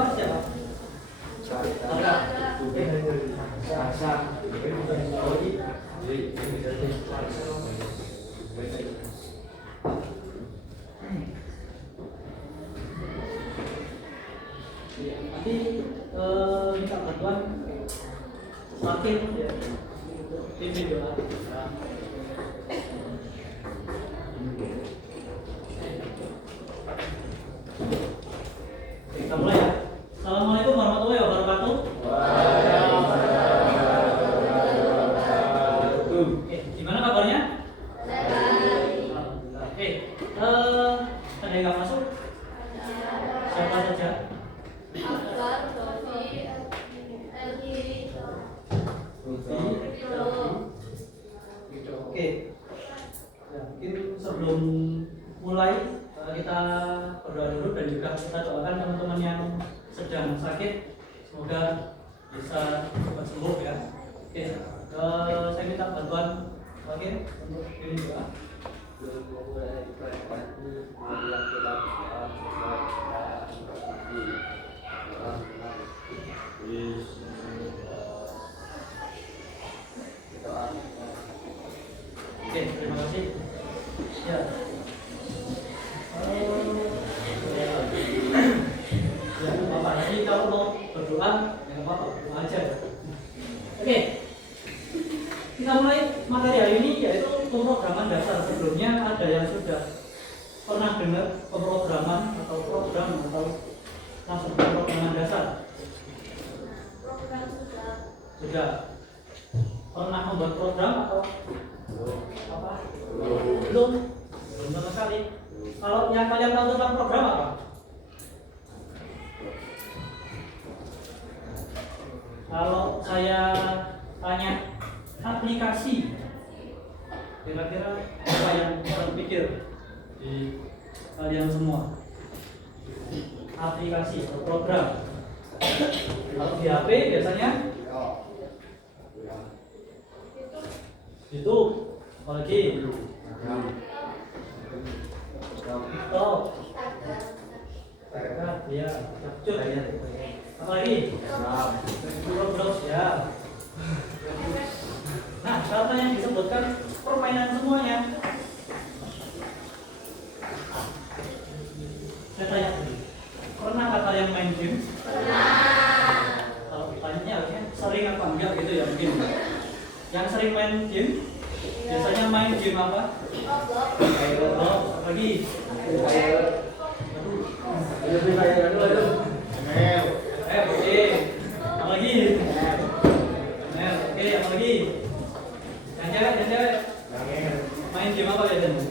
Pak siapa? Nanti minta bantuan makin ya tim video. Kita mulai ya. Assalamualaikum warahmatullahi wabarakatuh. Oke, gimana kabarnya? Alhamdulillah. Oke, ada yang nggak masuk? Siapa saja? Oke, ya, mungkin sebelum mulai kita berdoa dulu dan juga kita doakan teman-teman yang sedang sakit semoga bisa cepat sembuh ya. Oke, saya minta bantuan untuk ini doa. Oke, terima kasih. Ya. Ya, Bapak, nanti kalau mau berdoa, ya Bapak berdoa aja. Oke, kita mulai materi hari ini yaitu pemrograman dasar. Sebelumnya ada yang sudah pernah dengar pemrograman atau program atau langsung pemrograman dasar? Sudah. Pernah membuat program atau apa? Belum sama sekali. Kalau yang kalian tahu tentang program apa? Kalau saya tanya aplikasi, kira-kira apa yang terpikir di kalian semua? Aplikasi atau program. Kalau di HP biasanya itu apalagi TikTok, ya, capcut, apalagi Roblox ya. Nah, karena yang disebutkan permainan semuanya. Saya tanya, pernah kata yang main game? Pernah. Kalau tanya harusnya sering apa enggak gitu ya mungkin. Yang sering main game biasanya main game apa? Roblox. Lagi. Oke. Apa lagi? Oke, apa lagi? Yang cewek. Main game apa biasanya?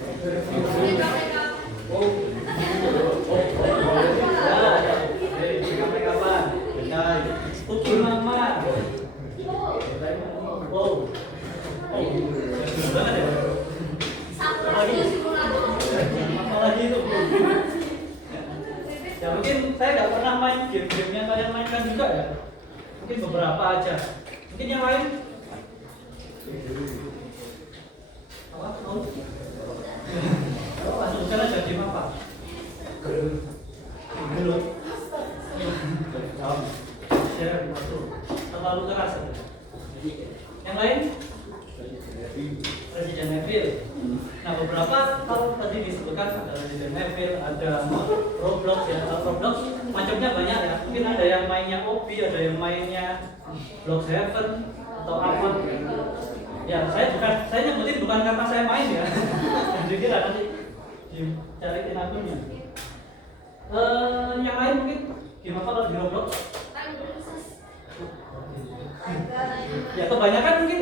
Kapan? Oke, mama. Banget ya? Apalagi itu ya mungkin saya nggak pernah main game-game yang kalian mainkan juga ya, mungkin beberapa aja, mungkin yang lain apa? Langsung cara jadi apa? Belum ya, terlalu keras ya. Yang lain? Resident Evil. Nah, beberapa kalau tadi disebutkan ada Resident Evil, ada Roblox ya. Roblox macamnya banyak ya. Mungkin ada yang mainnya Obi, ada yang mainnya Bloxhaven atau apa. Ya, saya nyebutin bukan karena saya main ya. Jadi nanti cariin akunnya. Yang lain mungkin gimana kalau di Roblox? Ya kebanyakan mungkin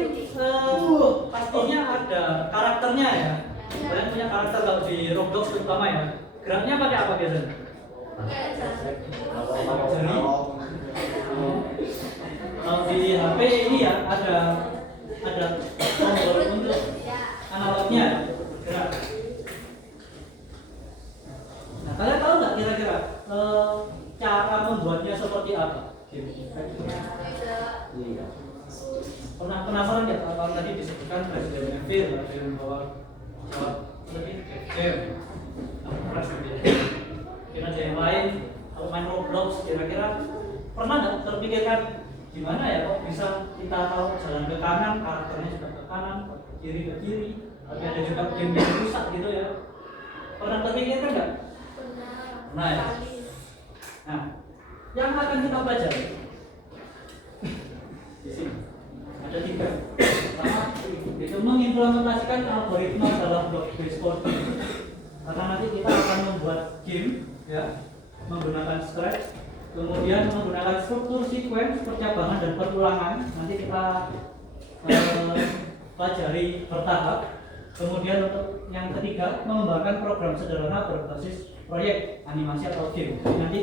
pastinya ada karakternya ya. Kalian punya karakter kalau di Roblox terutama ya. Geraknya pakai apa biasanya? Jari. Kalau di HP ini ya ada tombol untuk analognya gerak. Nah, kalian tahu nggak kira-kira cara membuatnya seperti apa? Pernah penasaran nggak kalau tadi disebutkan Resident Evil, ada yang bawa lebih game, keras gitu ya. Mungkin ada yang lain, kalau atau main Roblox, kira-kira pernah nggak terpikirkan gimana ya kok bisa kita tahu jalan ke kanan, karakternya juga ke kanan, ke kiri, tapi ada juga game yang rusak gitu ya. Pernah terpikirkan nggak? Pernah ya. Nah, yang akan kita pelajari di sini ada 3. Pertama, itu mengimplementasikan algoritma dalam block-based coding. Karena nanti kita akan membuat game, ya, menggunakan Scratch, kemudian menggunakan struktur sequence, percabangan dan perulangan. Nanti kita pelajari bertahap. Kemudian untuk yang ketiga, mengembangkan program sederhana berbasis proyek animasi atau game. Jadi nanti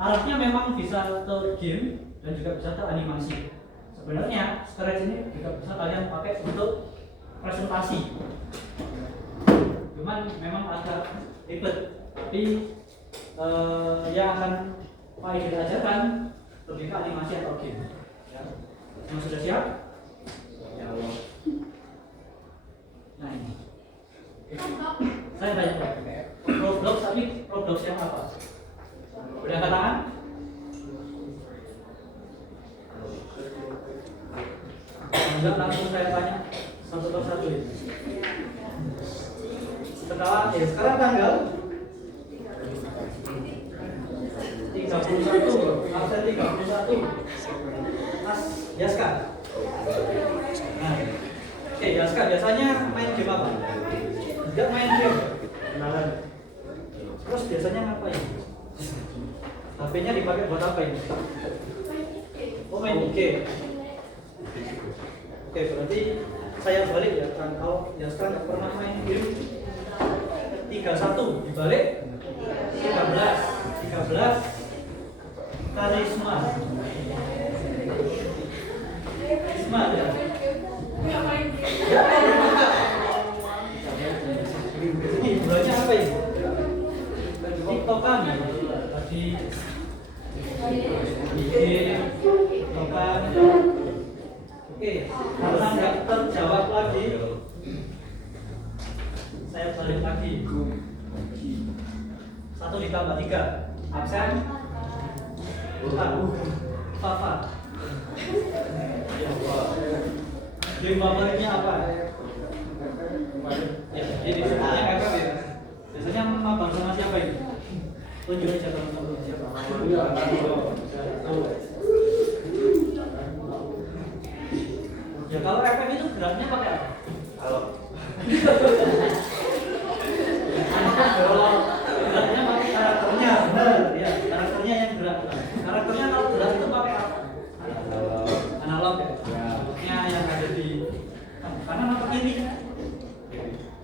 arahnya memang bisa ke game dan juga bisa ke animasi. Sebenarnya Scratch ini juga bisa kalian pakai untuk presentasi. Cuman memang agak ribet, tapi yang akan Pak Edi ajarkan lebih ke animasi atau game. Ya. Semua sudah siap? Ya Allah. Nah ini. Saya tanya Pak, Roblox tapi Roblox yang apa? Udah katakan? Enggak, langsung saya tanya satu persatu ya. Sekarang tanggal 31, absen 31. Mas Yaska. Nah, oke, Yaska biasanya main game apa? Enggak main game. Kenalan. Terus biasanya ngapain? HP-nya dipakai buat apa ini? Oh, main IG. Oke, berarti saya balik ya kan, kalau Yaska nggak pernah main game. 31 dibalik 13 karisma ya. Ini bulannya apa ini? TikTokan tadi TikTokan. Oke, karena nggak terjawab lagi, saya balik lagi. 1 ditambah 3 absen. Papa. Game favoritnya apa? Ya, jadi semuanya FF ya. Biasanya mabar sama siapa ini? Tunjuk aja teman-teman siapa. Ya kalau FF itu geraknya pakai apa? Halo. Geraknya pakai karakternya, benar ya, karakternya yang gerak. Karakternya kalau gerak itu pakai apa? Analog ya. Bentuknya yang ada di kanan atau kiri?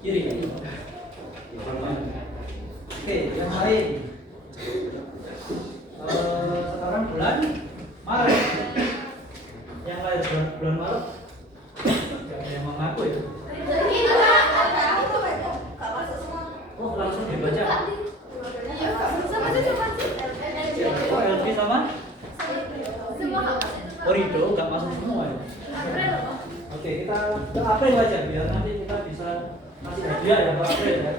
Kiri. Oke, yang lain. Sekarang bulan Maret. Yang lahir bulan Maret. Yang mengaku ya. Oh, langsung dibaca. Oh, LV sama? Orido nggak masuk semua ya. Oke, kita ke April aja biar nanti kita bisa kasih hadiah ya ke April ya.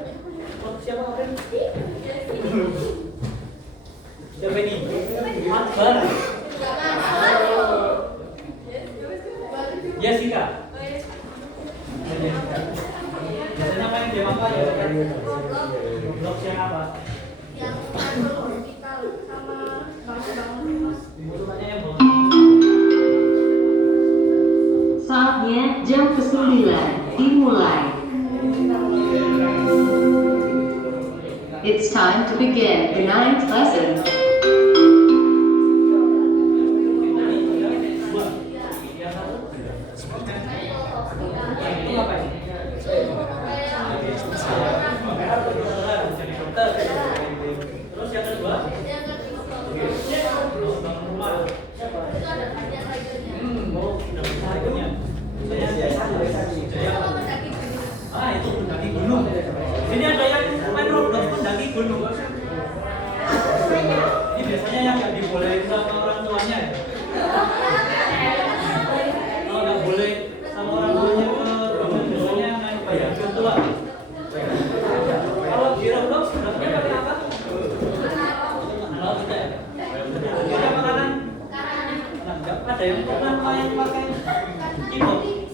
Oh, siapa April? Siapa ini? Akbar. Jessica. Biasanya main game apa ya? Roblox yang apa? Yang hospital sama bangun-bangun mas. Bukannya yang bawa. Saatnya jam ke-9 dimulai. It's time to begin the 9th lesson. Terus yang kedua? Bangun rumah. Udah bisa ikutnya. Itu mendaki gunung. Sini ada yang main Roblox mendaki gunung. Ini biasanya yang nggak dibolehin sama orang tuanya ya. Kalau nggak boleh sama orang tuanya ke gunung biasanya main apa ya? Virtual. Kalau di Roblox sebenarnya pakai apa? Analog. ada yang pernah main pakai keyboard?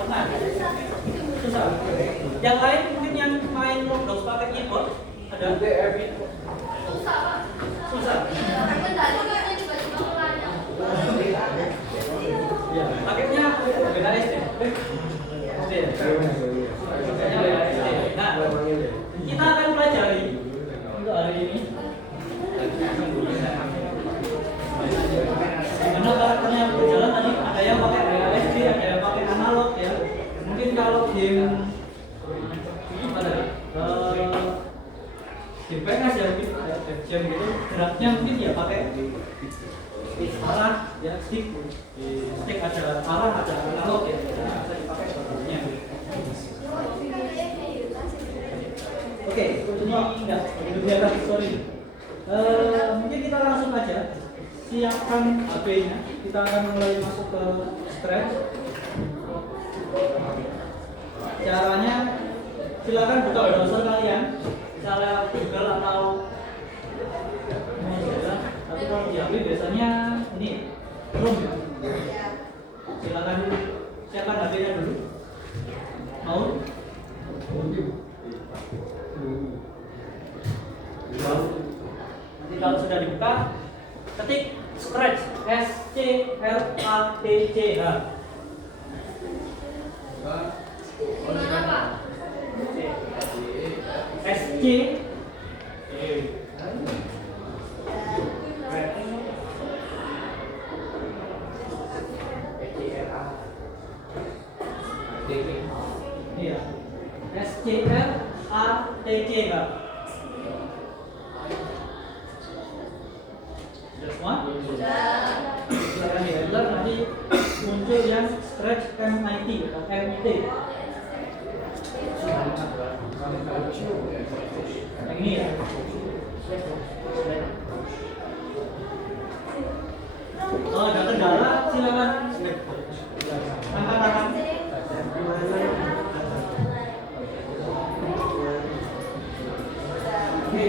Pernah? Susah. Yang lain mungkin yang main Roblox pakai keyboard ada? Susah, Pak. Susah. Kendalinya tiba-tiba melayang. Iya. Pakainya beda SD. SD. Pakainya beda SD. Nah, kita akan pelajari untuk hari ini gimana karakternya berjalan. Tadi ada yang pakai BASD, ada yang pakai analog ya. Mungkin kalau game apa tadi? Game PS ya, mungkin game gitu geraknya mungkin ya pakai arah ya, stick ada arah, ada analog ya, bisa dipakai sebagainya. Oke, ini enggak begitu biasa, sorry. Mungkin kita langsung aja siapkan HP-nya. Kita akan mulai masuk ke Scratch. Caranya silakan buka browser kalian, misalnya Google atau Mozilla. Tapi kalau di HP biasanya ini Chrome ya. Silakan siapkan HP-nya dulu. Mau? Nanti kalau sudah dibuka, ketik Scratch, SCRATCH. Gimana, Pak? SC Iya. SCRATCH. Sudah semua? Silakan di-enter, nanti muncul yang Scratch MIT atau MIT. Yang ini ya. Kalau ada kendala silakan angkat tangan. Oke.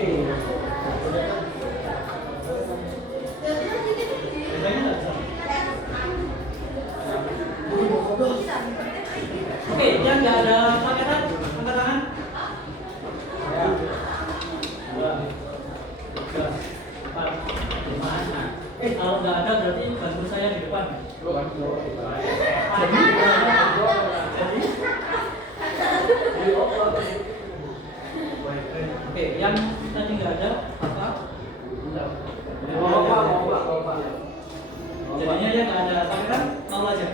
Bedanya nggak bisa. Oke, yang nggak ada paketan, angkat tangan. 2, 3, 4, 5. Kalau nggak ada berarti bantu saya di depan. Oke, yang tadi nggak ada apa? Jadinya dia nggak ada paketan, mau aja.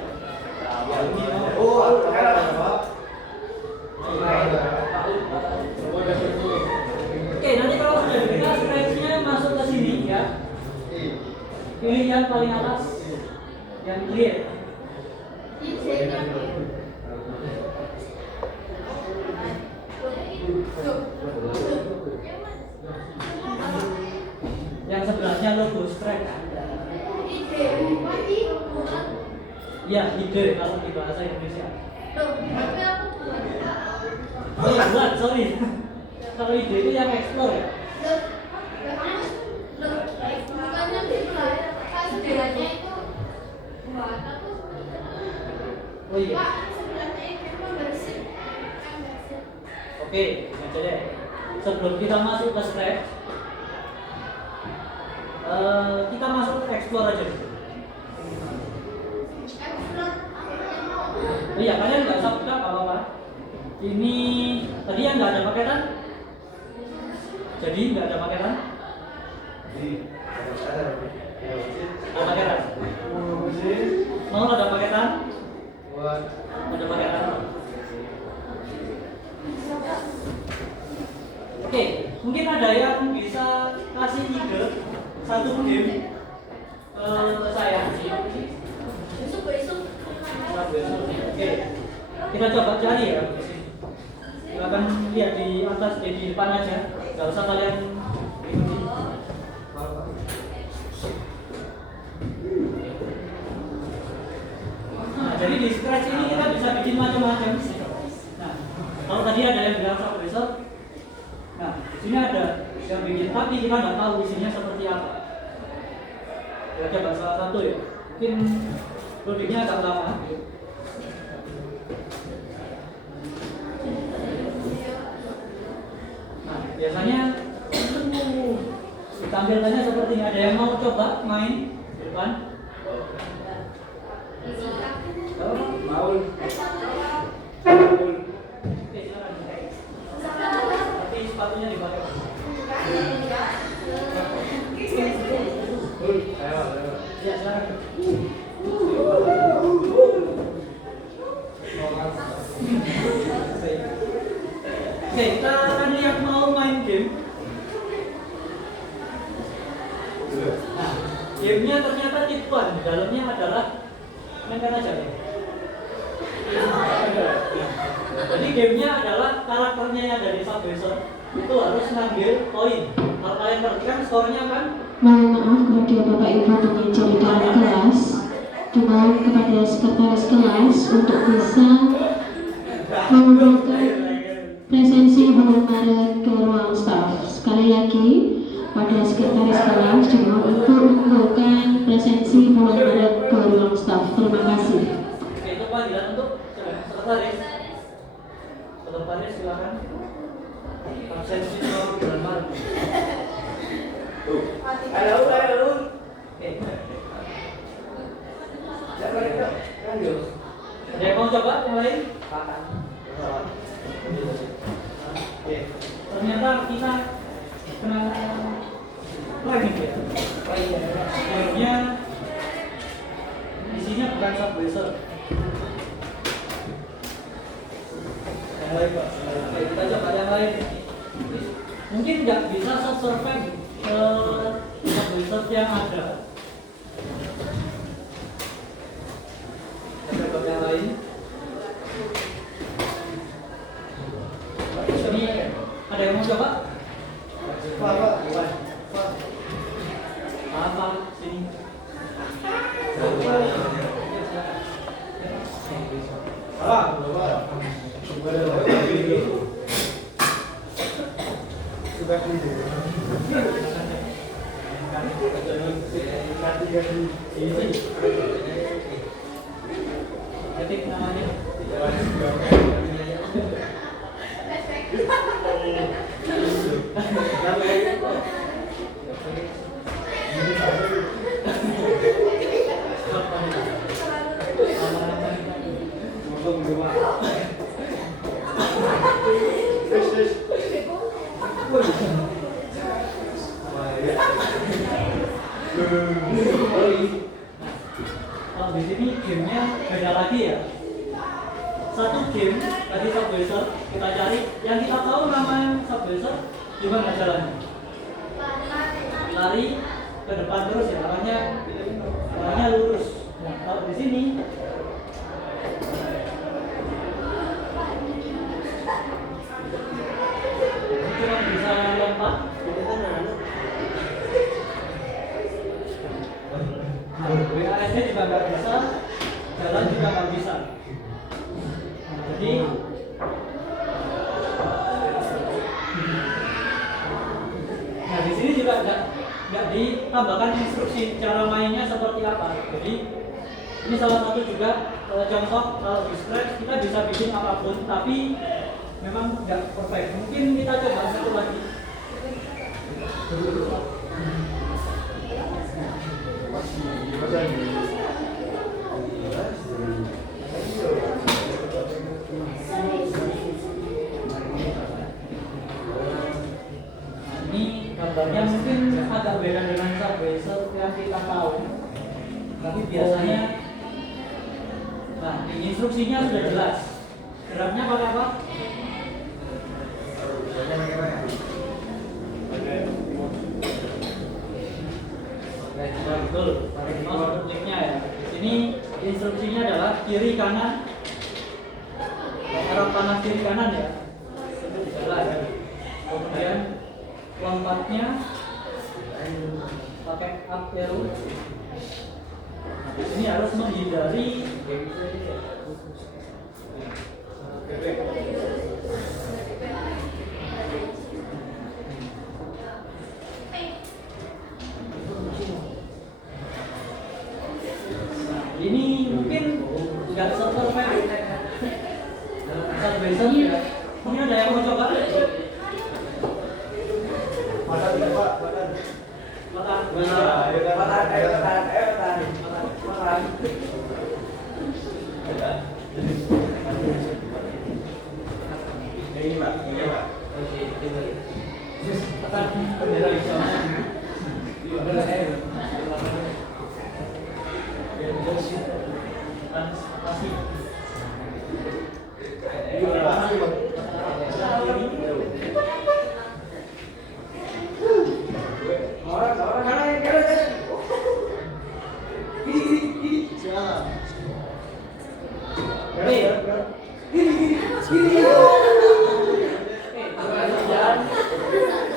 Oke, nanti kalau sudah kita Scratch-nya masuk ke sini ya. Pilih yang paling atas, yang clear. Yang sebelahnya logo Scratch. Ya, ide kalau di bahasa Indonesia. Oh ya, buat, sorry. Kalau ide itu yang explore ya. Bukannya gitu lah ya. Sebelahnya itu buat aku. Oh iya. Pak, sebelahnya itu membersih. Oke, aja deh. Sebelum kita masuk ke Scratch, kita masuk ke explore aja. Oh iya, kalian nggak usah buka apa-apa. Ini tadi yang nggak ada paketan. Jadi nggak ada paketan. Ada paketan. Mau ada paketan? Ada paketan. Oke, mungkin ada yang bisa kasih ide satu game saya. Besok. Oke, kita coba cari ya. Silakan lihat di atas, di depan aja. Gak usah kalian ikuti. Nah, jadi di Scratch ini kita bisa bikin macam-macam. Nah, kalau tadi ada yang bilang besok. Nah, di sini ada yang bisa bikin, tapi kita nggak tahu isinya seperti apa. Ya, coba salah satu ya, mungkin loadingnya agak lama. Nah, biasanya tampilannya seperti ini. Ada yang mau coba main di depan? Mau? Oke, silakan. Tapi sepatunya dipakai. Ya, silakan. Oke, kita akan lihat mau main game. Nah, gamenya ternyata tipuan. Di dalamnya adalah mainkan aja ya. Jadi gamenya adalah karakternya yang dari Subway Surf itu harus ngambil koin. Kalau kalian perhatikan skornya kan? Mohon maaf kepada Bapak Ibu pengajar kelas, dimohon kepada sekretaris kelas untuk bisa mengumpulkan presensi bulan Maret ke ruang staf. Sekali lagi, pada sekretaris kelas dimohon untuk mengumpulkan presensi bulan Maret ke ruang staf. Terima kasih. Oke, itu panggilan untuk sekretaris. Sekretaris silakan. Absensi bulan Maret. Halo. Oke. Ada yang mau coba yang lain? Oke. Ternyata kita kena lagi ya. Akhirnya isinya bukan Subway Surf. Yang lain Pak. Oke, kita coba yang lain. Mungkin nggak bisa se-survive Subway Surf yang ada. Kita coba yang lain. Ini ada yang mau coba? Apa? Sini. Ketik namanya. Kalau di sini gamenya beda lagi ya. Satu game tadi Subway Surf kita cari, yang kita tahu nama Subway Surf gimana jalannya? Lari ke depan terus ya, arahnya lurus. Nah, kalau di sini cuma bisa lompat. WASD juga nggak bisa, jalan juga nggak bisa. Nah, jadi di sini juga nggak ditambahkan instruksi cara mainnya seperti apa. Jadi ini salah satu juga contoh kalau di Scratch kita bisa bikin apapun, tapi memang nggak perfect. Mungkin kita coba satu lagi. Ini gambarnya mungkin agak beda dengan Subway Surf yang kita tahu, tapi biasanya, nah di instruksinya sudah jelas. Geraknya pakai apa? Betul, tarik mouse untuk kliknya ya. Di sini instruksinya adalah kiri kanan, arah kanan kiri kanan ya. Itu jelas. Kemudian lompatnya pakai up arrow. Di sini harus menghindari riset ya. Mungkin ada yang mau coba?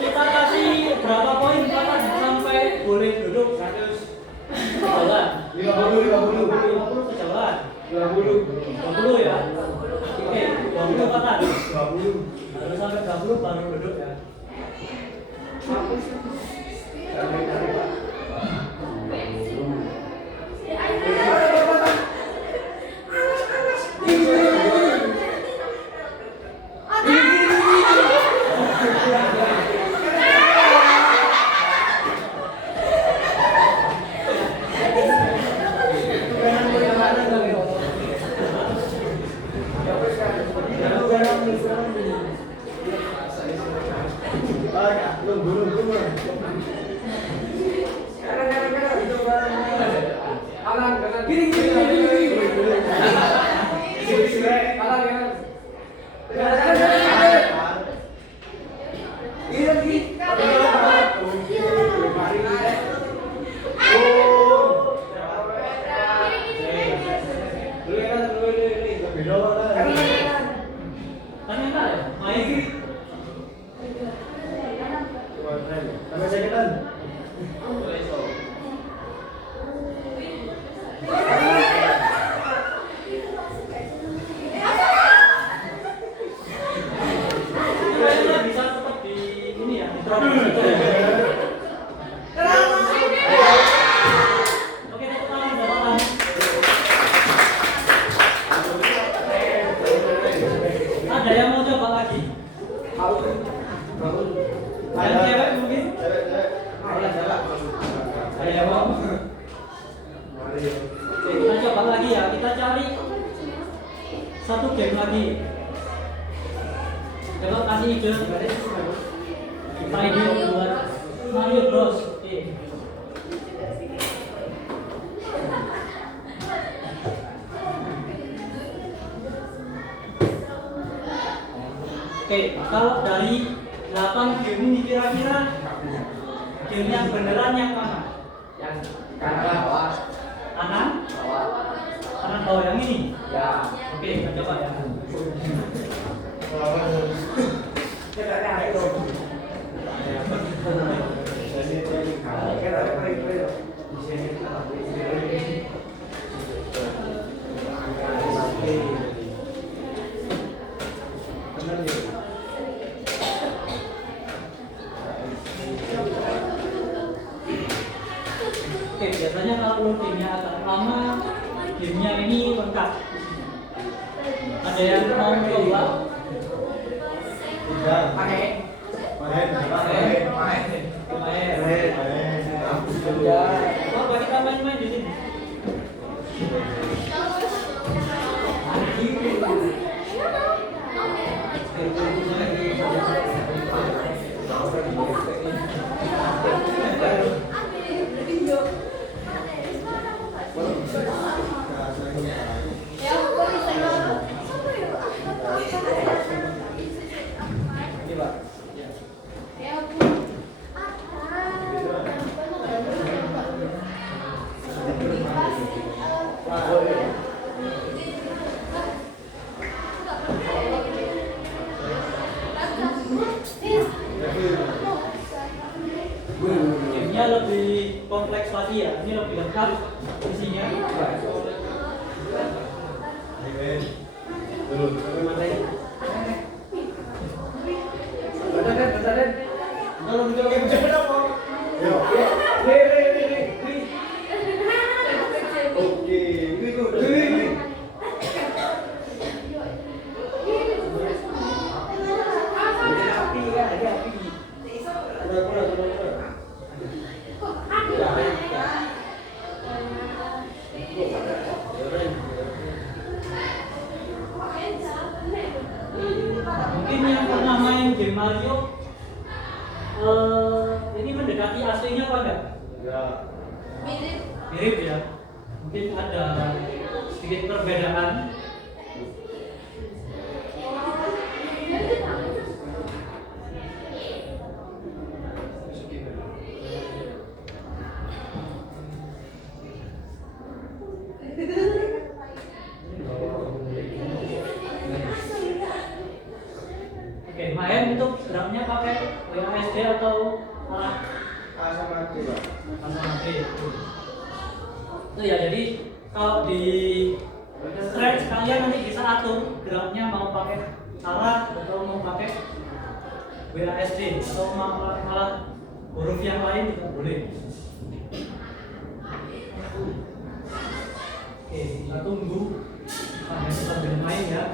Kita kasih berapa poin Pak sampai boleh duduk 100 jalan? 50 jalan. 20 ya. Oke, 20 Pak. 20. Harus sampai 20 baru duduk ya. Bisa seperti ini ya, Oke, tepuk tangan, jawaban. Ada yang mau coba lagi? Yang cewek mungkin? Ada yang mau? Oke, kita coba lagi ya. Kita cari satu game lagi. Coba kasih ide. Kita ide buat Mario Bros. Oke. Oke, kalau dari 8 game ini kira-kira game yang beneran yang mana? Yang kanan bawah. Kanan? Kanan bawah yang ini? Ya. Oke, kita coba ya. Oke, biasanya kalau loadingnya agak lama, gamenya ini lengkap. Ada yang mau coba? Main. Coba kita main-main di sini. Ini Pak. Gamenya lebih kompleks lagi ya. Ini lebih lengkap isinya. mendekati aslinya apa enggak? Mirip. Mirip ya. Mungkin ada sedikit perbedaan. Oke, main itu geraknya pakai WASD atau alat sama D. Itu ya, jadi kalau di stretch kalian nanti bisa atur geraknya mau pakai arah atau mau pakai WASD atau mau pakai alat huruf yang lain juga boleh. Oke, kita tunggu sambil main ya.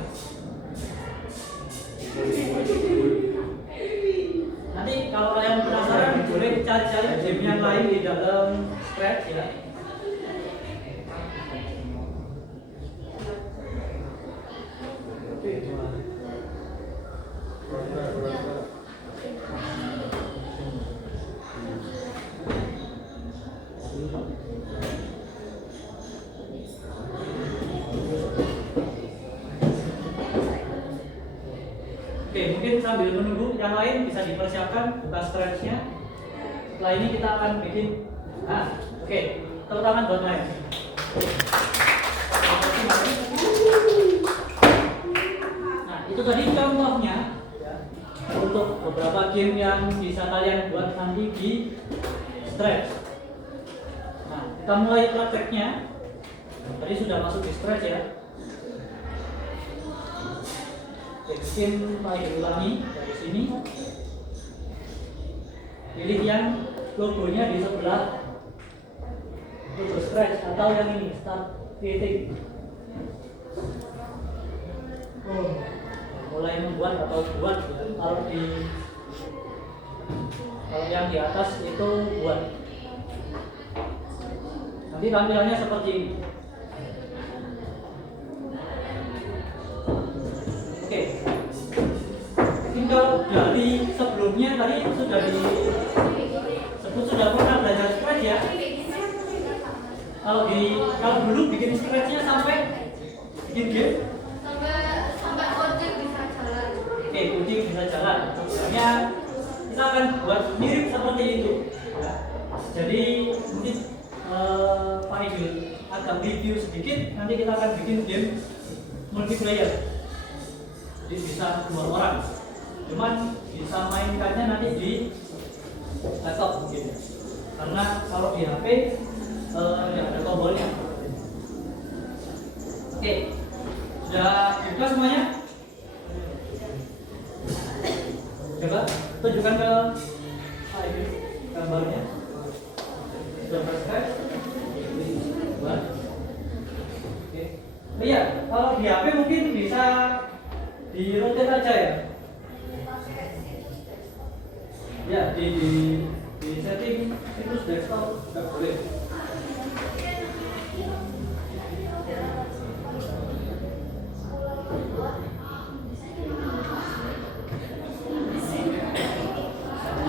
Nanti kalau kalian penasaran boleh cari-cari game yang lain di dalam stretch ya. Oke, mungkin sambil menunggu yang lain bisa dipersiapkan buka stretchnya. Setelah ini kita akan bikin. Oke, tepuk tangan buat main. Nah, itu tadi contohnya ya, untuk beberapa game yang bisa kalian buat nanti di stretch. Nah, kita mulai prakteknya. Tadi sudah masuk di stretch ya. Bikin file ulangi dari sini. Pilih yang logonya di sebelah logo stretch atau yang ini start creating. Mulai membuat atau buat ya. Kalau yang di atas itu buat. Nanti tampilannya seperti ini. Oke, mungkin kalau dari sebelumnya tadi sudah disebut sudah pernah belajar stretch ya. Kalau dulu bikin stretchnya sampai bikin game Sampai ojek bisa jalan. Oke, kucing bisa jalan. Misalnya kita akan buat mirip seperti itu. Ya. Jadi mungkin Pak Igil akan review sedikit. Nanti kita akan bikin game multiplayer. Jadi bisa 2 orang. Cuman bisa mainkannya nanti di laptop mungkin. Karena kalau di HP tidak ada tombolnya. Oke, sudah buka semuanya? Coba tunjukkan ke gambarnya. Sudah subscribe? Oke. Oh iya, kalau di HP mungkin bisa di rotate aja ya. Ya, di setting situs desktop nggak boleh.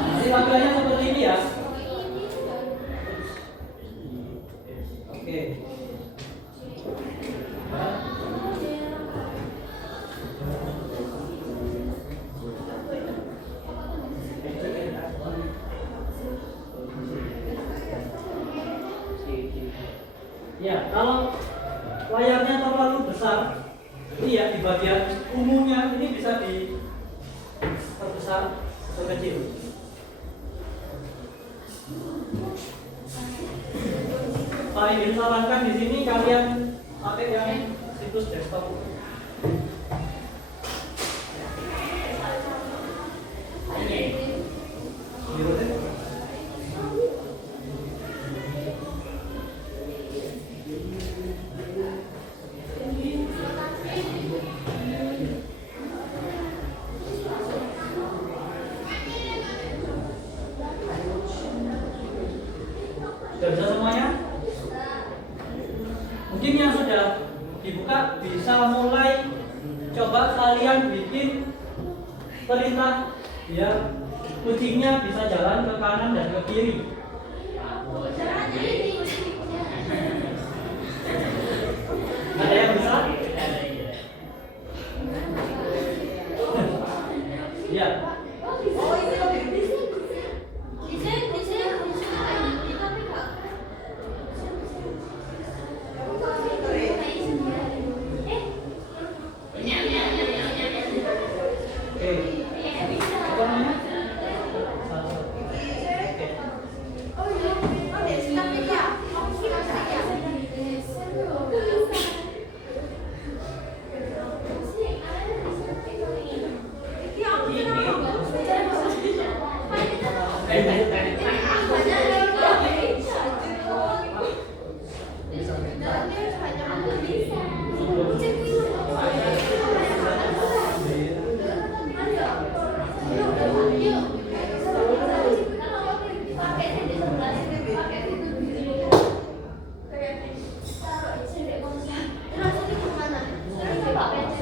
Nanti tampilannya seperti ini ya. Oke. Ya, kalau layarnya terlalu besar, ini ya di bagian umumnya ini bisa diperbesar atau kecil. Saya ingin sarankan di sini kalian pakai yang situs desktop. Sudah bisa semuanya? Mungkin yang sudah dibuka bisa mulai coba kalian bikin perintah biar kucingnya bisa jalan ke kanan dan ke kiri. Ada yang bisa? Iya. Oke. Apa namanya? Satu. Oke.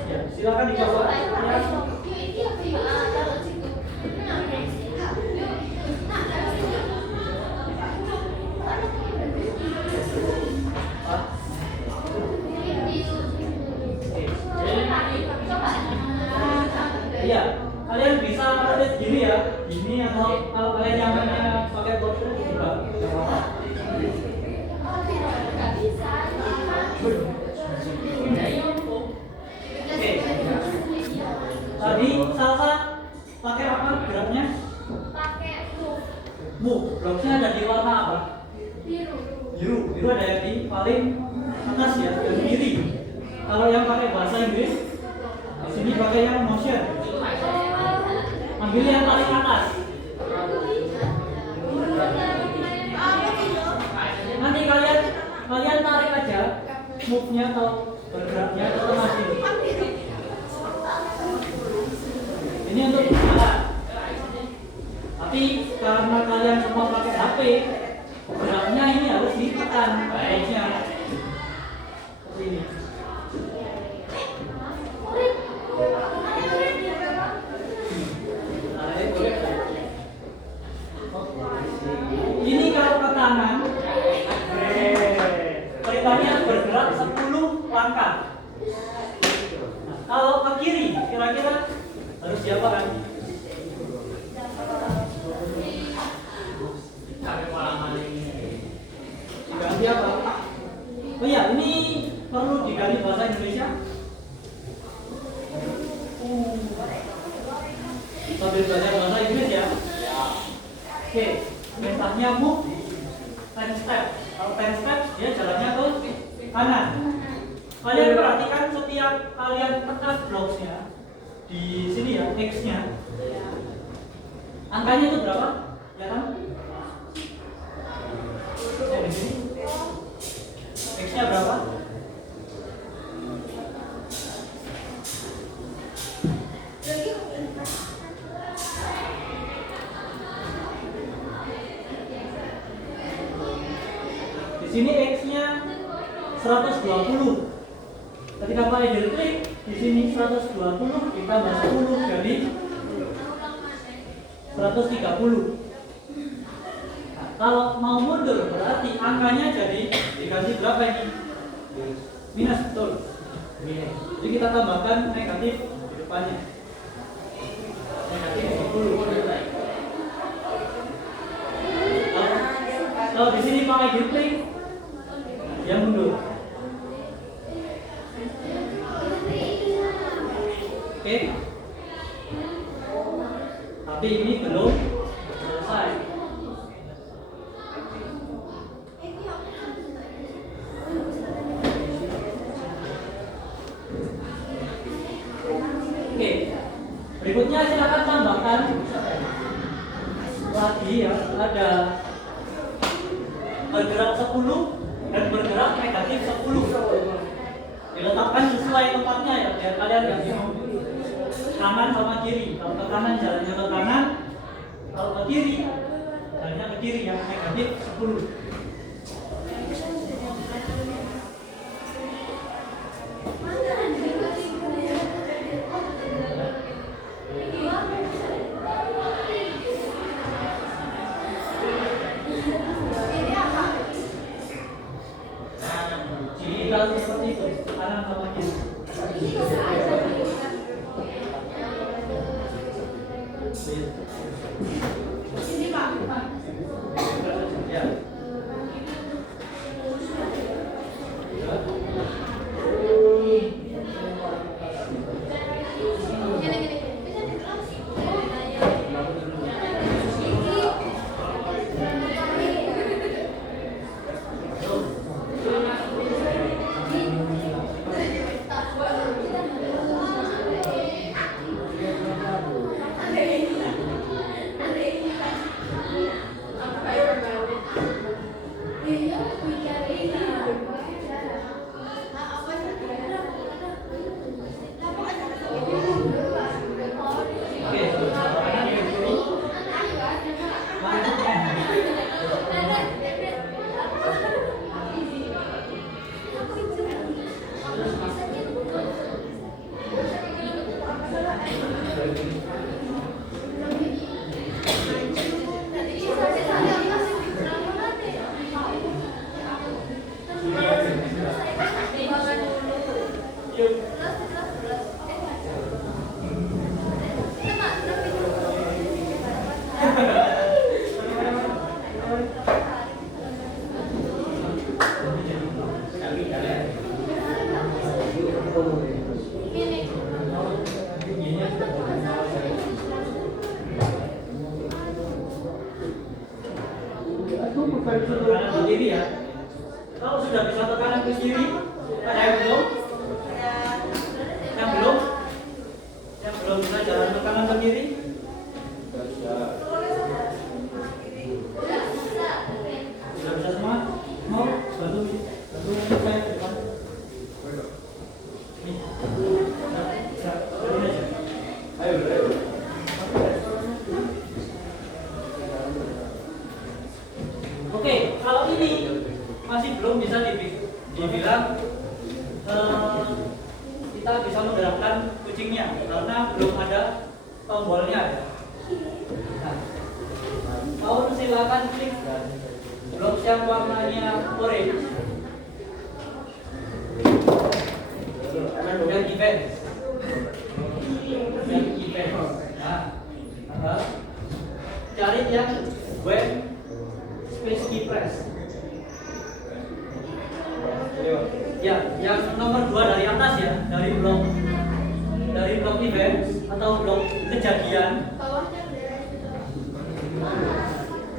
Ya, silakan dicoba. Ya. Iya, kalian bisa lihat gini ya, gini atau kalau kalian nyamannya pakai box juga nggak apa-apa. Oke, tadi Salsa pakai apa geraknya? Blocknya ada di warna apa? Biru ada yang di paling atas ya, dan kiri. Kalau yang pakai bahasa Inggris, di sini pakai yang motion. Ambil yang paling atas. Nanti kalian tarik aja move-nya atau bergeraknya ke tengah sini. Ini untuk jalan. Tapi karena kalian semua pakai HP, geraknya ini harus ditekan baiknya. Seperti ini. Ini kalau ke kanan, perintahnya bergerak 10 langkah. Nah, kalau ke kiri, kira-kira harus diapakan? Diganti apa? Oh iya, ini perlu diganti bahasa Indonesia. Sambil belajar bahasa Inggris ya. Oke, perintahnya move 10 step. Kalau 10 step dia jalannya ke kanan. Kalian perhatikan setiap kalian tekan blocksnya di sini ya, X-nya. Angkanya itu berapa? Ya kan? Yang di sini. X-nya berapa? Di sini X-nya 120. Ketika Pak Ejel klik di sini 120 ditambah 10 jadi 130. Nah, kalau mau mundur berarti angkanya jadi diganti berapa ini? Minus, betul. Jadi kita tambahkan negatif di depannya. Negatif 10. Kalau di sini Pak Ejel klik dia mundur. Oke. Tapi ini belum selesai. Oke. Berikutnya silakan tambahkan lagi ya, ada bergerak 10 dan bergerak negatif 10. Diletakkan sesuai tempatnya ya, biar kalian nggak bingung. Kanan sama kiri. Kalau ke kanan jalannya ke kanan, kalau ke kiri jalannya ke kiri yang negatif 10. kanan ke kiri ya. Kalau sudah bisa ke kanan ke kiri, ada yang belum? Yang belum? Yang belum bisa jalan ke kanan ke kiri? Sudah bisa semua? Mau bantu saya ke depan? Nih. Bisa. Ini aja. Ayo. Oke, kalau ini masih belum bisa dibilang kita bisa menggerakkan kucingnya karena belum ada tombolnya. Nah, mau silakan klik blok yang warnanya orange yang event. Nah, cari yang when space key press. Ya, yang nomor 2 dari atas ya, dari blok event atau blok kejadian.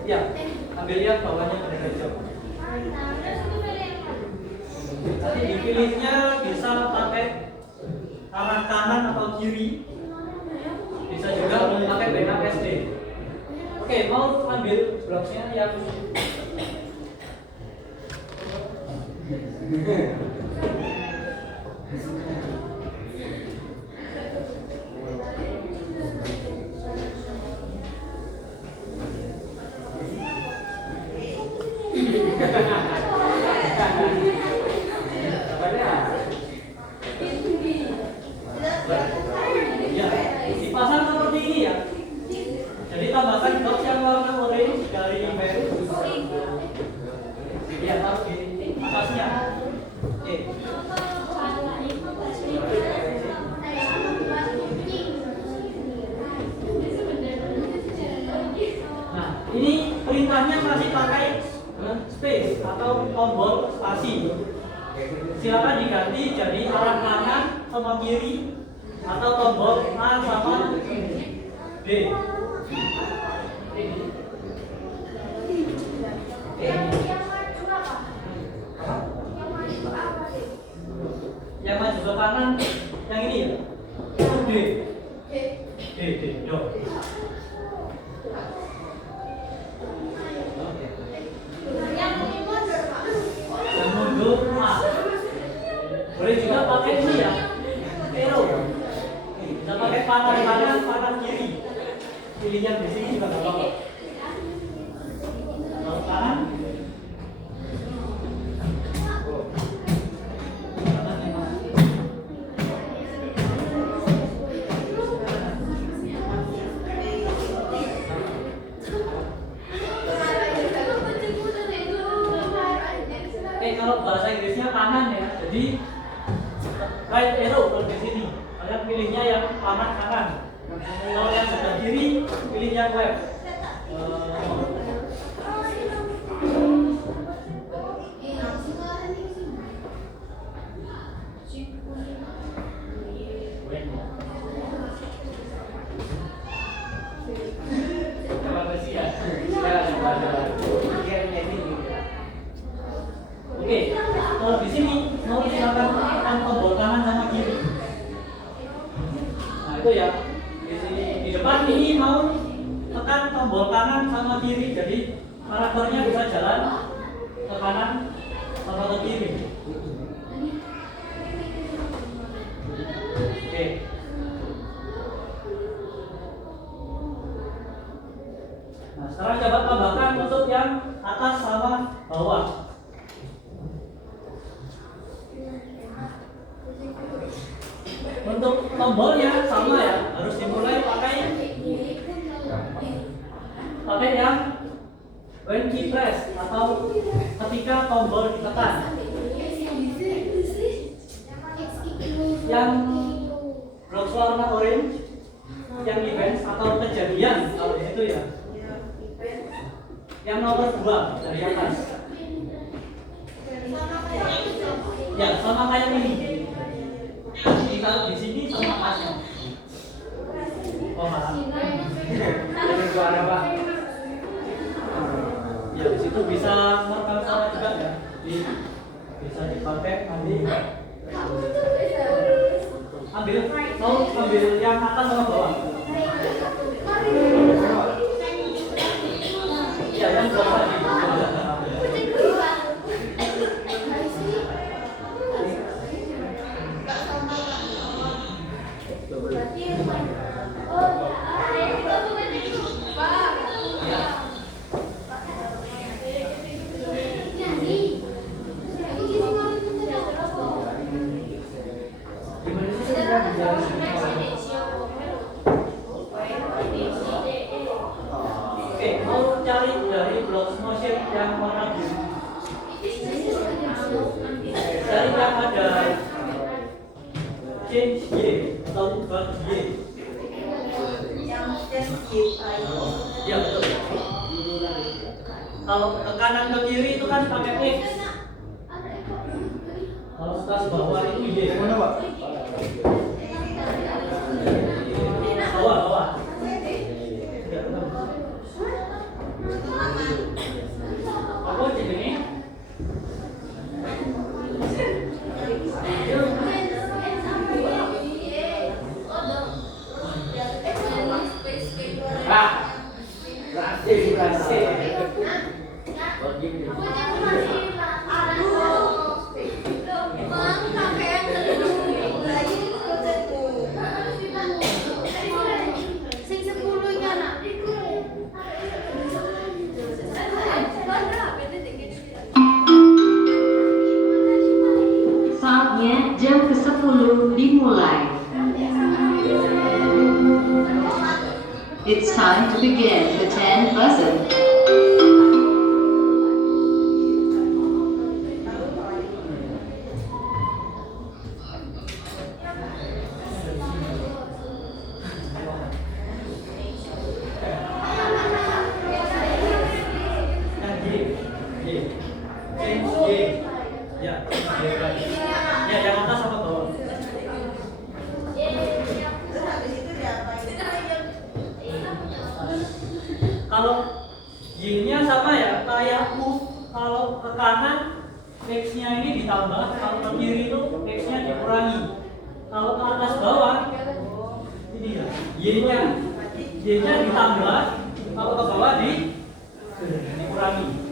Ya, ambil yang bawahnya bendera hijau. Nanti dipilihnya bisa pakai arah kanan atau kiri, bisa juga pakai backup SD. Oke, mau ambil bloknya yang ya, dipasang seperti ini ya. Jadi tambahkan blok yang warna orange dari event. Ya, taruh di atasnya. Oke. Nah, ini perintahnya masih pakai space atau tombol spasi. Silakan diganti jadi arah kanan sama kiri atau tombol A sama D. Yang maju ke kanan yang ini ya. D. Do. Yang mundur A. Boleh juga pakai ini ya. Arrow. Bisa pakai panah kanan, panah kiri. Pilih yang di sini juga nggak apa-apa. Kalau kanan. Kalau bahasa Inggrisnya kanan ya, jadi right arrow kalau di sini. Kalian pilihnya yang panah kanan. Kalau yang sebelah kiri, pilih yang left. Oke, kalau di sini mau silakan tekan tombol kanan sama kiri. Nah itu ya, di sini di depan ini mau tekan tombol kanan sama kiri, jadi karakternya bisa jalan ke kanan sama ke kiri. Oke. Nah sekarang coba tambahkan untuk yang atas sama bawah. Untuk tombolnya sama ya, harus dimulai pakai yang when key press atau ketika tombol ditekan. Yang blok warna orange, yang event atau kejadian kalau di situ ya. Yang nomor 2 dari atas. Ya, sama kayak ini. Ditaruh di sini sama atasnya. Oh, malah. Ada Pak. Ya, di situ bisa merekam suara juga ya. Bisa dipakai nanti. Ambil yang atas sama bawah. Ya, yang bawah tadi. Oke, mau cari dari blog motion yang warna biru. Cari yang ada change Y atau ubah Y. Ya betul. Kalau ke kanan ke kiri itu kan pakai X. Kalau atas bawah itu Y. Bawah. Ya, betul. Apa jenenge? Saatnya jam ke-10 dimulai. It's time to begin the 10 lesson. Ya, yang atas sama bawah. Kalau Y-nya sama ya, kayak U. Kalau ke kanan X-nya ini ditambah, kalau ke kiri itu X-nya dikurangi. Kalau ke atas bawah ini ya, Y-nya ditambah, kalau ke bawah dikurangi.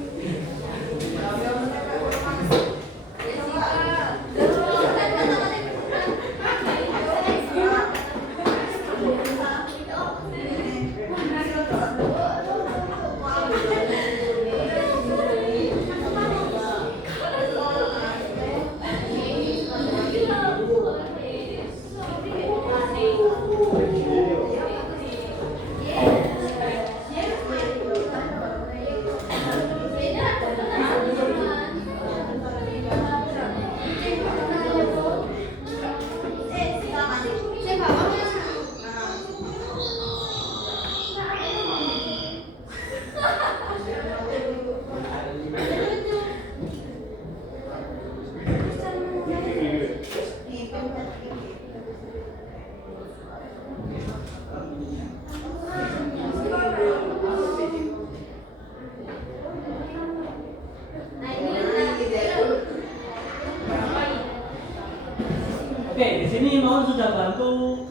Oke, di sini mau sudah bantu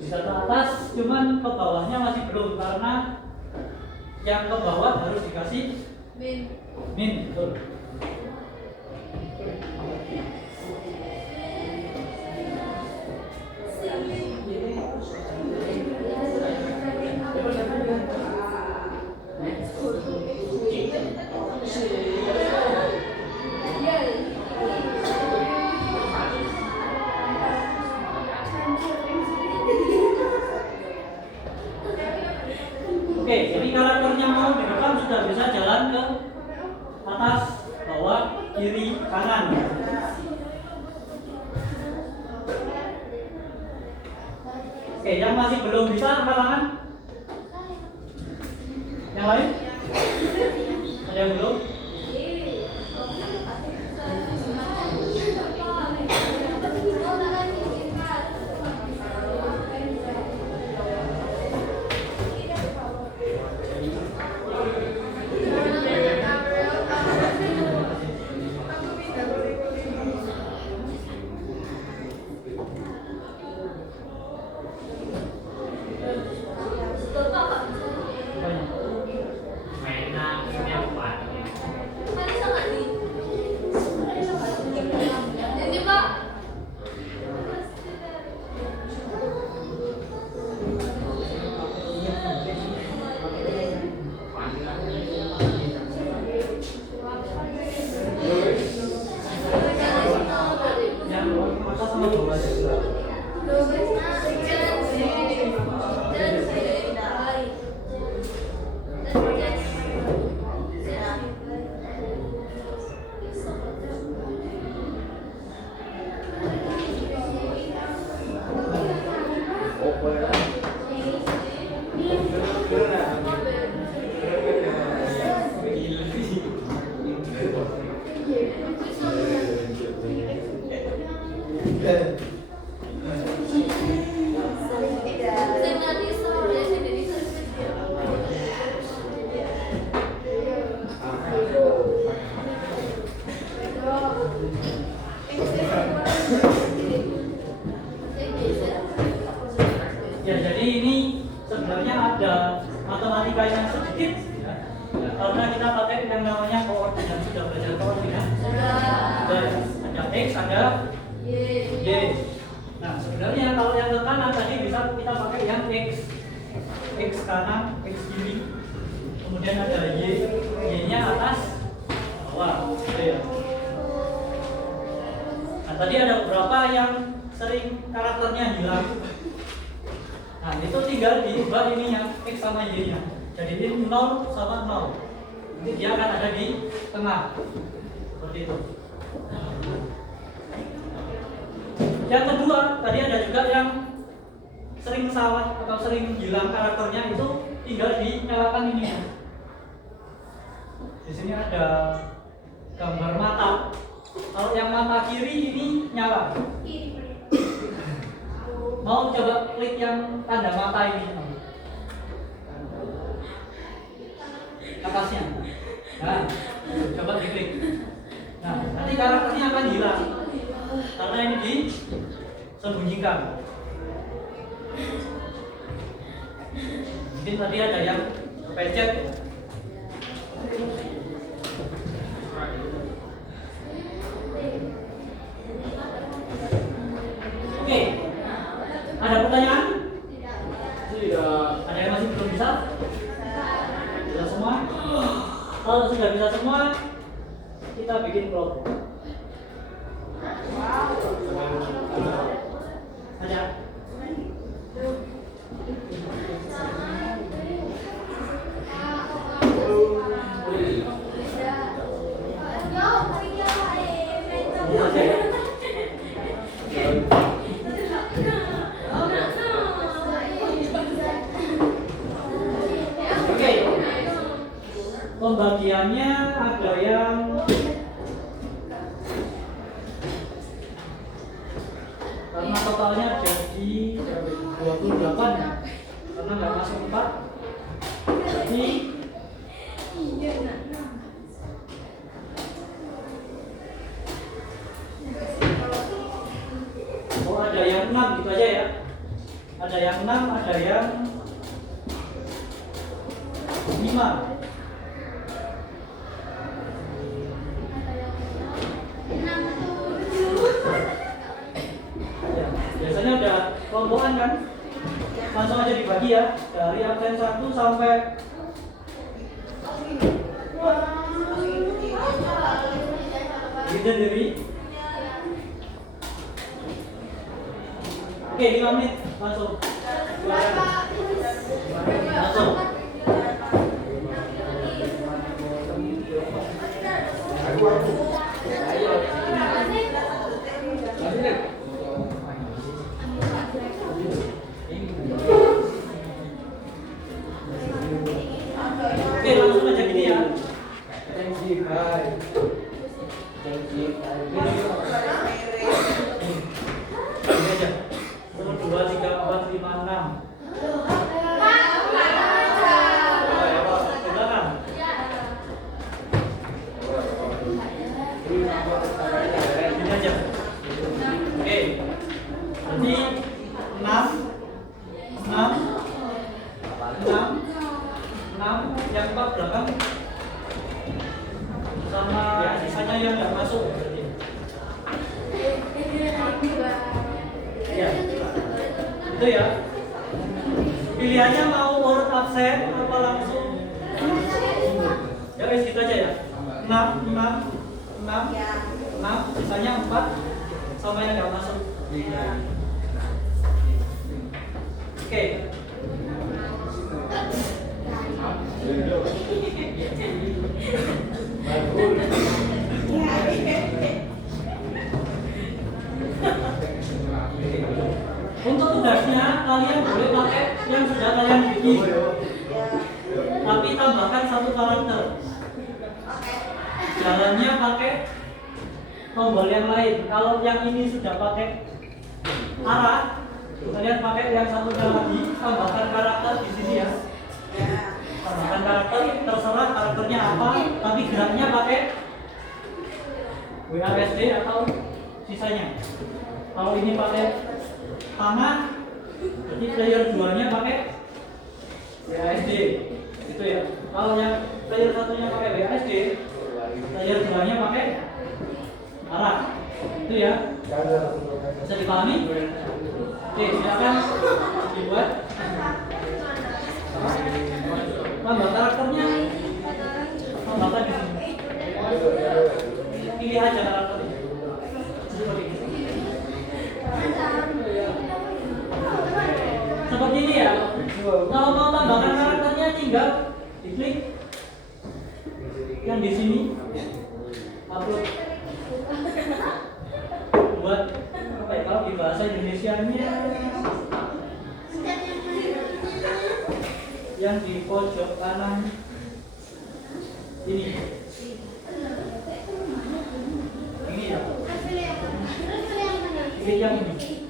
bisa ke atas, cuman ke bawahnya masih belum karena yang ke bawah harus dikasih min, betul. Oke, jadi karakternya mau direkam sudah bisa jalan ke atas, bawah, kiri, kanan. Oke, yang masih belum bisa angkat tangan. Yang lain? Ada yang belum? sedikit ya. Karena kita pakai yang namanya koordinat. Sudah belajar koordinat? Sudah. Ada X, ada Y. Nah, sebenarnya kalau yang ke kanan tadi bisa kita pakai yang X kanan, X kiri. Kemudian ada Y-nya atas, bawah. Gitu ya. Nah, tadi ada beberapa yang sering karakternya hilang. Nah, itu tinggal diubah ininya, X sama Y-nya. Jadi ini 0 sama 0. Nanti dia akan ada di tengah. Seperti itu. Yang kedua, tadi ada juga yang sering salah atau sering hilang karakternya, itu tinggal dinyalakan ini. Di sini ada gambar mata. Kalau yang mata kiri ini nyala. Mau coba klik yang tanda mata ini. Atasnya. Nah, coba diklik. Nah, nanti karakternya akan hilang. Karena ini disembunyikan. Mungkin tadi ada yang kepecet. Oke. Ada pertanyaan? Tidak. Ada yang masih belum bisa? Bisa semua? Kalau sudah bisa semua, kita bikin kelompok. Ada? Oke. Pembagiannya ada yang karena totalnya jadi 28 ya, karena nggak masuk 4, jadi ada yang 6 gitu aja ya, ada yang 6, ada yang 5. Biasanya udah kelompokan kan, langsung aja dibagi ya, dari absen 1 sampai sendiri. Oke, 5 menit langsung. Langsung. Oke, langsung aja gini ya. Ini aja. 1, 2, 3, 4, 5, 6. Silakan. Ini aja. Oke. Jadi 6, 6, yang 4 belakang sama sisanya yang nggak masuk berarti. Ya, itu ya. Pilihannya mau urut absen apa langsung? Ya wes gitu aja ya. 6, sisanya 4 sama yang nggak masuk. Oke. Untuk tugasnya kalian boleh pakai yang sudah kalian bikin, tapi tambahkan 1 karakter. Jalannya pakai tombol yang lain. Kalau yang ini sudah pakai arah, kalian pakai yang satunya lagi, tambahkan karakter di sini ya. Tambahkan karakter, terserah karakternya apa, tapi geraknya pakai WASD atau sisanya. Kalau ini pakai tangan, jadi player 2-nya pakai WASD. gitu ya. Kalau yang player satunya pakai BASD, player 2-nya pakai arah, itu ya. Bisa dipahami? Oke, silakan dibuat. Tambah karakternya, tambahkan di sini. Pilih aja karakternya. Seperti ini ya. Kalau mau tambahkan karakternya tinggal diklik yang di sini, upload. Buat apa ya? Kalau di bahasa Indonesianya yang di pojok kanan ini ya. Ini yang ini.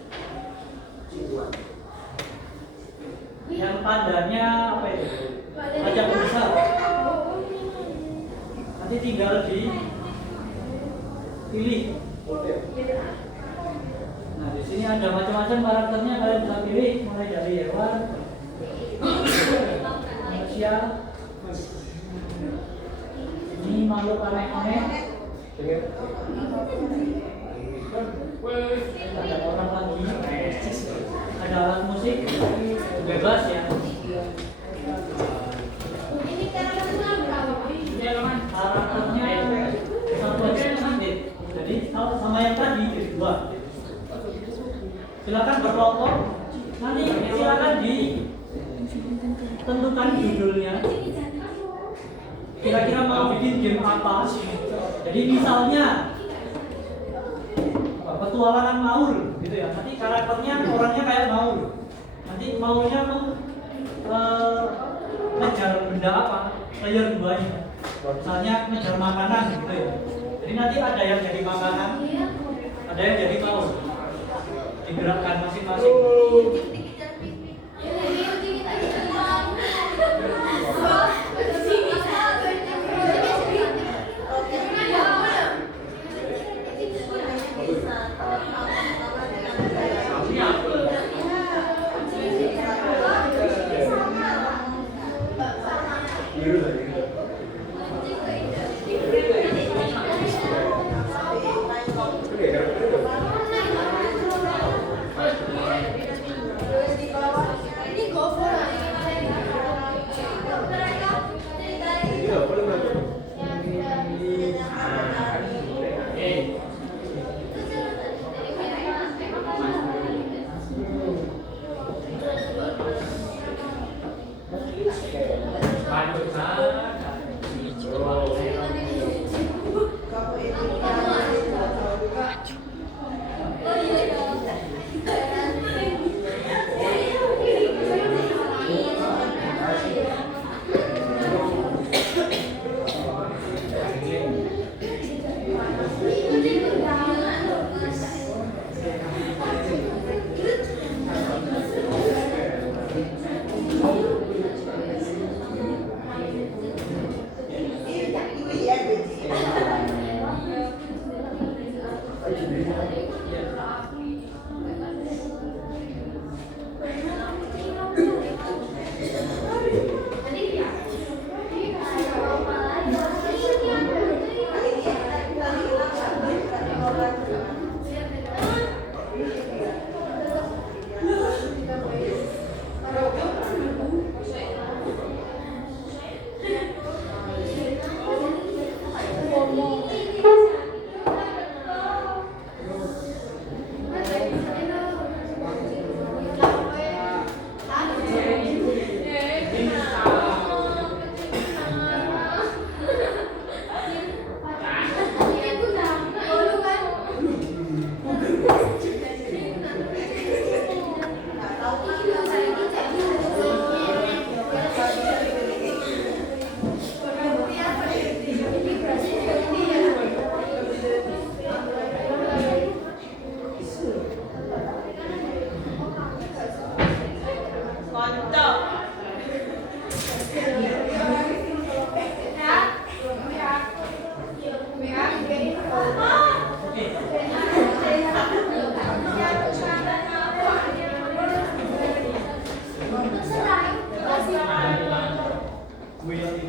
Yang tandanya apa itu? Pajak besar. Nanti tinggal dipilih. Nah, di sini ada macam-macam karakternya, kalian bisa pilih mulai dari hewan, manusia, ini makhluk aneh-aneh, ada orang lagi, ada alat musik, bebas ya. Karakternya satu aja nanti. Jadi sama yang tadi jadi dua. Silakan berkelompok. Nanti silakan ditentukan judulnya. Kira-kira mau bikin game apa? Jadi misalnya petualangan Maul, gitu ya. Nanti karakternya orangnya kayak Maul. Nanti Maulnya ngejar benda apa? Player 2-nya. Misalnya ngejar makanan, gitu ya. Jadi nanti ada yang jadi makanan, ada yang jadi Maul. Digerakkan masing-masing.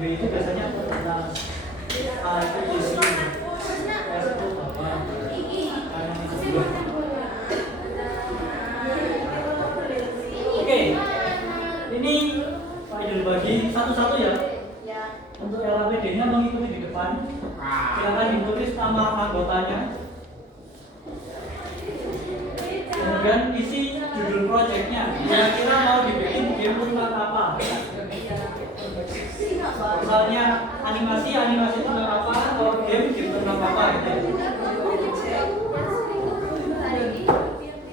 itu biasanya atas A itu isi, S itu bawah, kanan itu sebelah. Oke, ini Pak Idul bagi satu-satu ya. Untuk LAPD-nya mengikuti di depan. Silakan ditulis nama anggotanya. Kemudian isi judul proyeknya. Kira-kira mau dibikin game tentang apa? Misalnya animasi tentang apa, atau game tentang apa gitu.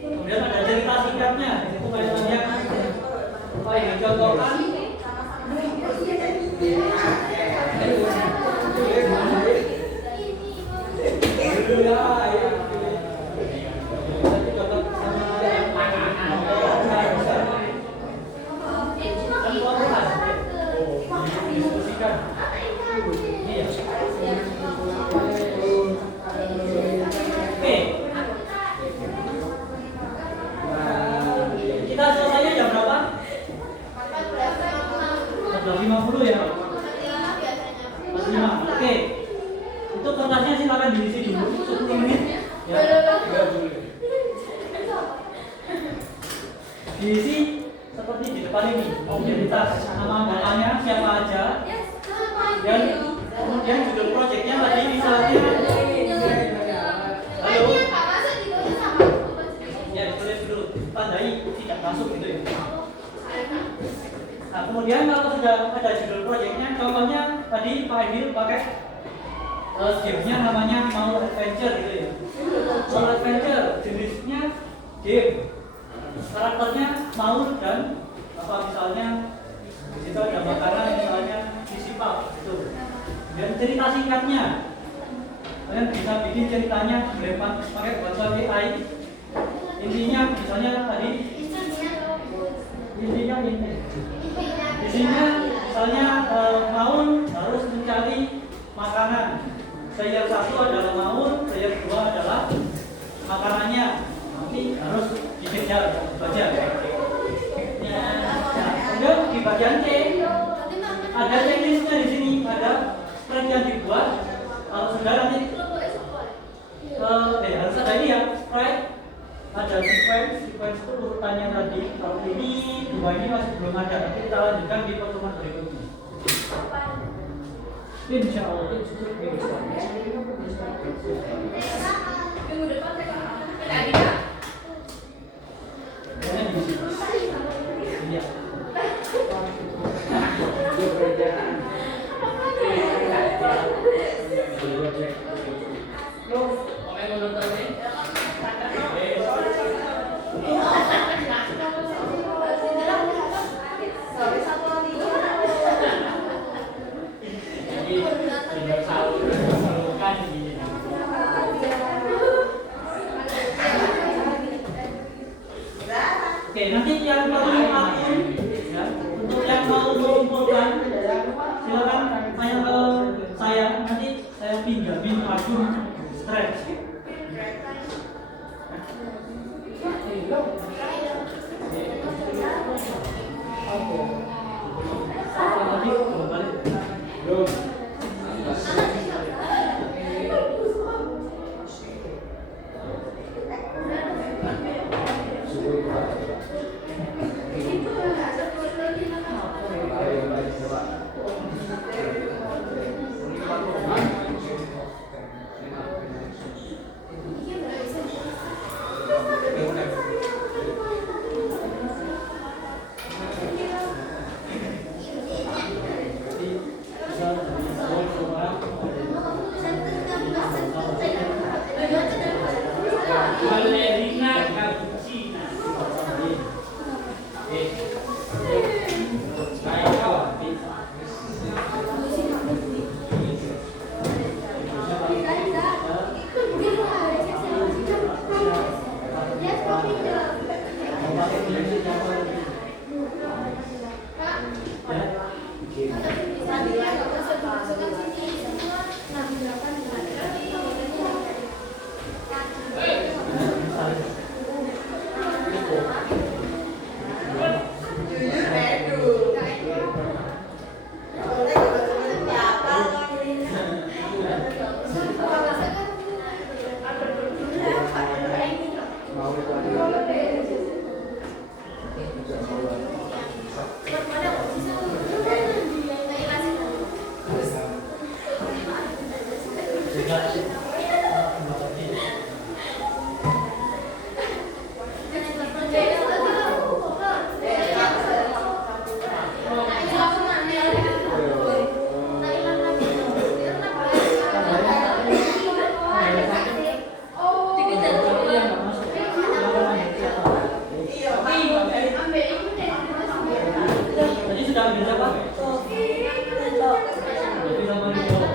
Kemudian ada cerita singkatnya. Itu kalimatnya apa yang dicontohkan? Kita selesainya jam berapa? 14.50 ya. 14.5. Oke. Itu kertasnya silakan diisi dulu 10 menit. Ya. Diisi seperti di depan ini. Identitas, nama anggotanya siapa aja. Dan kemudian judul proyeknya tadi misalnya. Halo. Ya, ditulis dulu. Tandai tidak masuk gitu ya. Nah, kemudian kalau sudah ada judul proyeknya, contohnya tadi Pak Emil pakai gamenya namanya mau adventure gitu ya. Mau adventure jenisnya game, karakternya mau dan apa misalnya di situ ada makanan misalnya disipak gitu. Dan cerita singkatnya, kalian bisa bikin ceritanya pakai bahasa AI. Intinya misalnya tadi intinya ini. Isinya misalnya Maun harus mencari makanan. Player 1 adalah Maun, player 2 adalah makanannya. Nanti harus dikejar baca. Kemudian di bagian C ada checklistnya di sini, ada spread yang dibuat. Kalau sudah nanti harus ada ini ya, spread. Ada sequence itu urutannya tadi. Kalau ini dua ini masih belum ada, tapi kita lanjutkan di pertemuan berikutnya. Insya Allah itu cukup bisa. Minggu depan saya Iya. Oke, nanti yang perlu akun ya, untuk yang mau mengumpulkan silakan tanya ke saya, nanti saya pinjamin akun stretch. Tadi belum balik. juga mengerti. Tadi sudah ambil berapa? Jadi sama ini.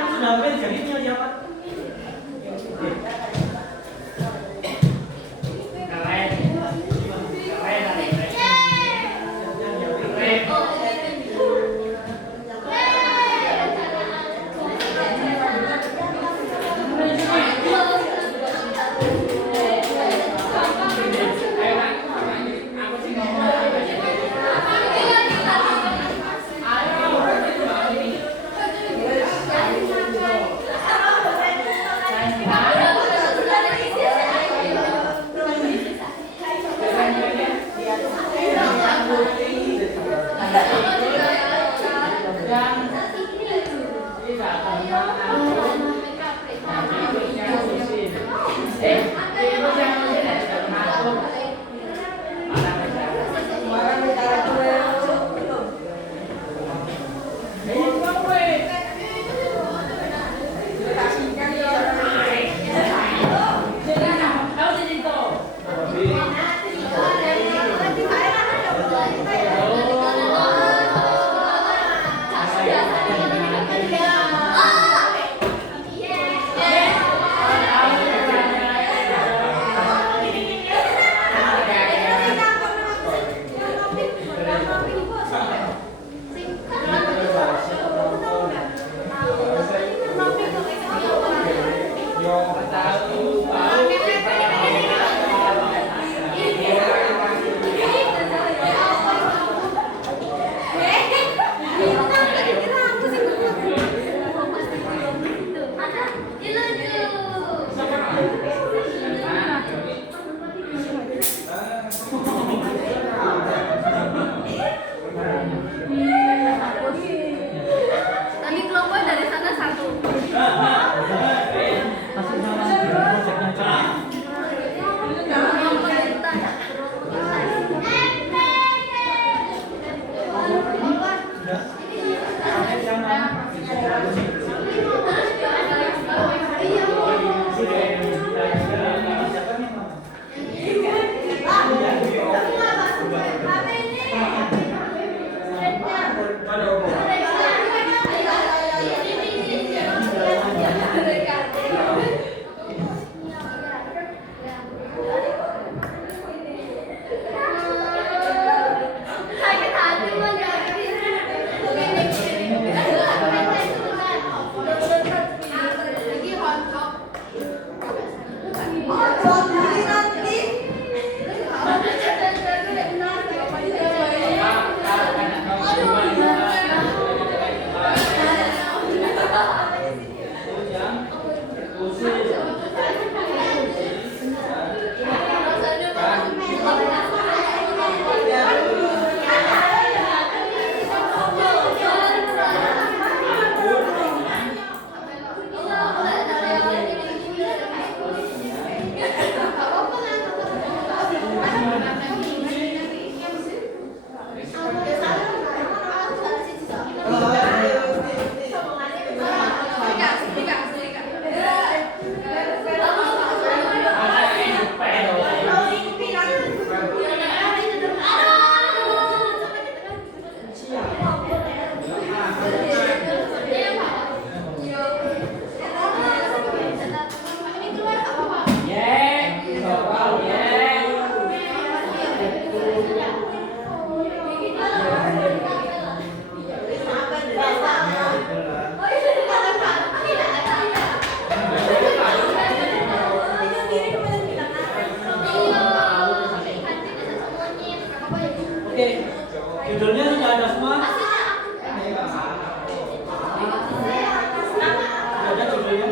yang sudah hampir jadi punya siapa? Tadi kelompok dari sana satu. Masih sama proyeknya Cak. Sakit hati lagi rontok. Oke, judulnya sudah ada semua. Ada judulnya.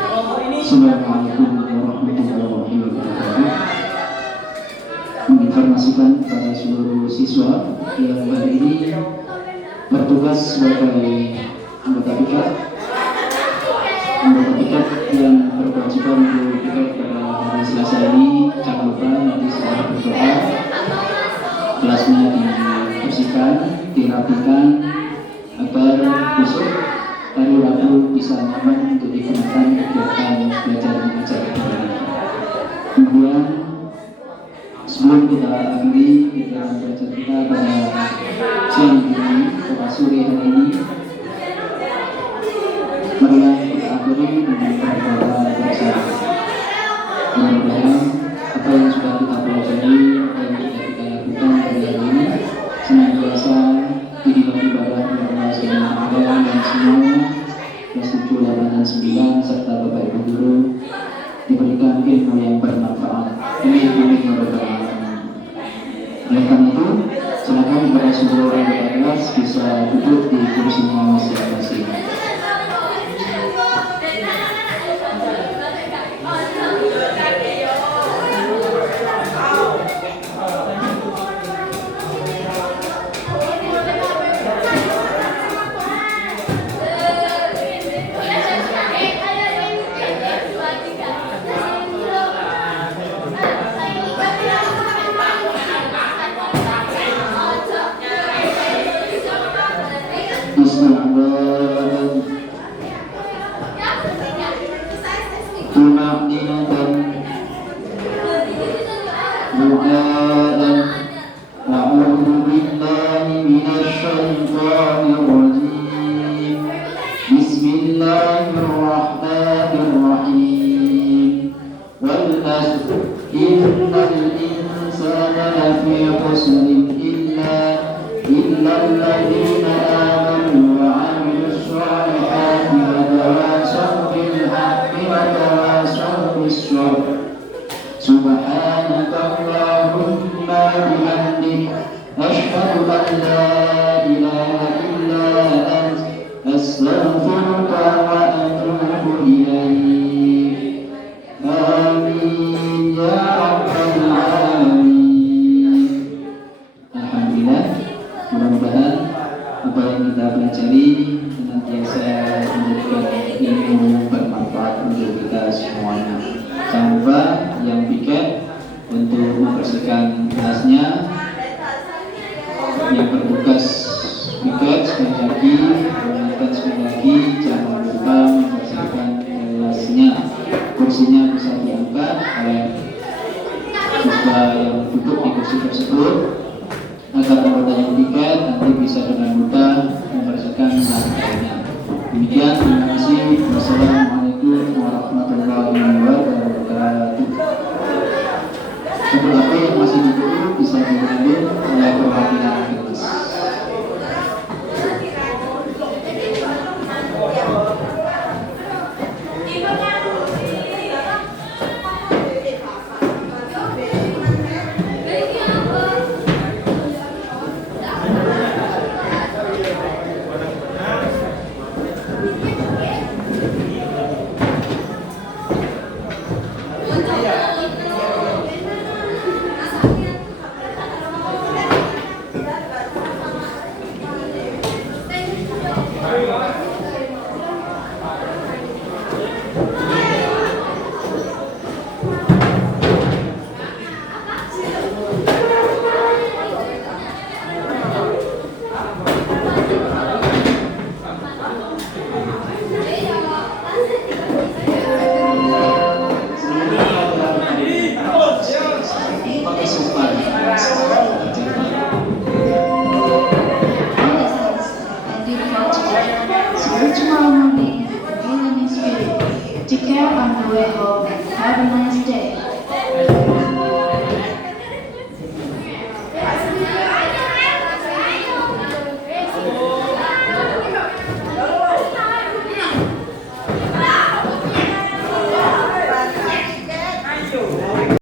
Kelompok ini Assalamualaikum warahmatullahi wabarakatuh. Menginformasikan kepada seluruh siswa yang hari ini bertugas sebagai anggota piket yang berkewajiban untuk piket pada hari Selasa ini. Jangan lupa nanti setelah berdoa kelasnya dibersihkan, dirapikan agar besok hari Rabu bisa nyaman untuk digunakan kegiatan belajar mengajar kembali. Kemudian sebelum kita akhiri kegiatan belajar kita pada siang ini pada sore hari ini, marilah kita akhiri dengan berdoa bersama. Mudah-mudahan apa yang sudah kita pelajari, apa yang sudah kita lakukan pada hari ini senantiasa dididik ibadah Allah SWT dan semuanya kelas 7, 8, dan 9 serta Bapak Ibu guru diberikan ilmu yang bermanfaat. Amin ya rabbal alamin. Oleh karena itu, silakan para saudara yang kelas bisa duduk di kursinya masing-masing. Bismillahirrahmanirrahim. Wal asr innal insana lafi khusr illa alladhina amanu wa 'amilus solihati wa tawasaw bil haqqi wa tawasaw bis sabr. Subhanakallahumma bihamdik asyhadu an la ilaha illa anta astaghfiruka wa atubu ilaik. Amin ya rabbal alamin. Alhamdulillah, mudah-mudahan apa yang kita pelajari senantiasa menjadikan ilmu bermanfaat untuk kita semuanya. Jangan lupa yang piket untuk membersihkan kelasnya, yang bertugas piket sekali lagi, mengingatkan sekali lagi jangan lupa membersihkan kelasnya. Kursinya bisa diangkat oleh siswa yang duduk di kursi tersebut agar anggota yang piket nanti bisa dengan mudah membersihkan kelasnya. Demikian, terima kasih. Wassalamualaikum warahmatullahi wabarakatuh. Untuk apa yang masih duduk bisa diambil oleh perwakilan kelas.